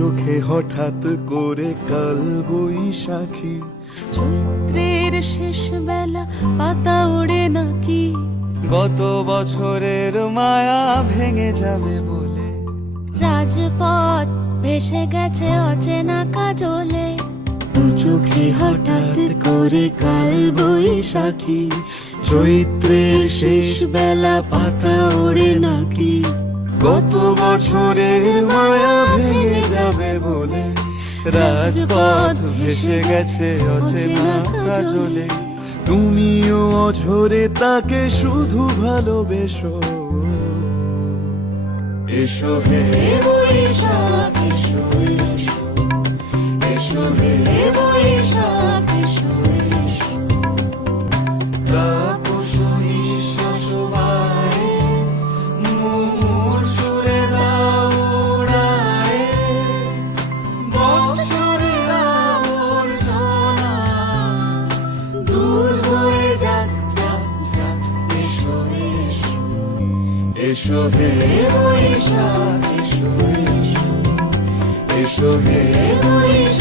চোখে হঠাৎ করে কাল বৈশাখী, চৈত্রের শেষ বেলা পাতা ওড়ে নাকি, গত বছরের মায়া ভেঙে যাবে বলে, রাজপথ ভেসে গেছে অচেনা কাজলে। দু চোখে হঠাৎ করে কাল বৈশাখী, চৈত্রের শেষ বেলা পাতা ওড়ে নাকি, গত বছরের মায়া ভেঙে যাবে বলে, রাজপথ ভেসে গেছে অচেনা কাজলে। তুমিও অঝরে তাকে শুধু ভালোবেসো, এসো হে বৈশাখ এসো এসো, এসো হে বৈশাখ এসো এসো। তাপস নিঃশ্বাস বায়ে, মুমুর সুরে দাও উড়ায়ে, বৎসরের আবর্জনা দূর হয়ে যাক যাক যাক, এসো এসো, এসো হে বৈশাখ এসো এসো, এসো হে বৈশাখ।